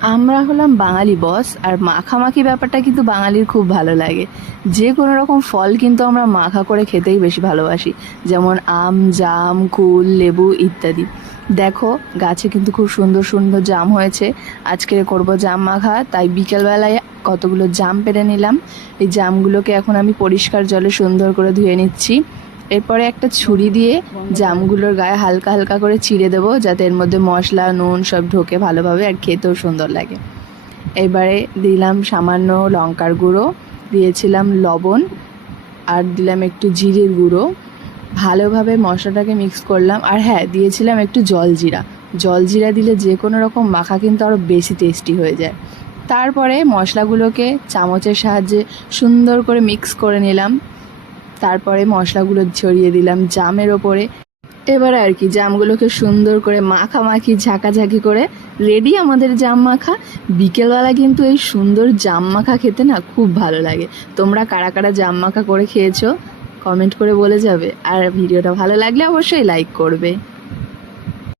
আমরা হলাম বাঙালি বস, আর মাখামাখি ব্যাপারটা কিন্তু বাঙালির খুব ভালো লাগে। যে কোনো রকম ফল কিন্তু আমরা মাখা করে খেতেই বেশি ভালোবাসি, যেমন আম, জাম, কুল, লেবু ইত্যাদি। দেখো গাছে কিন্তু খুব সুন্দর সুন্দর জাম হয়েছে। আজকে করব জাম মাখা, তাই বিকেলবেলায় কতগুলো জাম পেড়ে নিলাম। এই জামগুলোকে এখন আমি পরিষ্কার জলে সুন্দর করে ধুয়ে নিচ্ছি। এরপরে একটা ছুরি দিয়ে জামগুলোর গায়ে হালকা হালকা করে চিড়ে দেবো, যাতে এর মধ্যে মশলা নুন সব ঢোকে ভালোভাবে, আর খেতেও সুন্দর লাগে। এবারে দিলাম সামান্য লঙ্কার গুঁড়ো, দিয়েছিলাম লবণ, আর দিলাম একটু জিরের গুঁড়ো। ভালোভাবে মশলাটাকে মিক্স করলাম, আর হ্যাঁ দিয়েছিলাম একটু জলজিরা। জলজিরা দিলে যে কোনো রকম মাখা কিন্তু আরও বেশি টেস্টি হয়ে যায়। তারপরে মশলাগুলোকে চামচের সাহায্যে সুন্দর করে মিক্স করে নিলাম। তারপরে মশলাগুলো ছড়িয়ে দিলাম জামের ওপরে। এবারে আর কি জামগুলোকে সুন্দর করে মাখামাখি ঝাঁকাঝাঁকি করে রেডি আমাদের জাম মাখা। বিকেলবেলা কিন্তু এই সুন্দর জাম মাখা খেতে না খুব ভালো লাগে। তোমরা কারা কারা জাম মাখা করে খেয়েছো কমেন্ট করে বলে যাবে, আর ভিডিওটা ভালো লাগলে অবশ্যই লাইক করবে।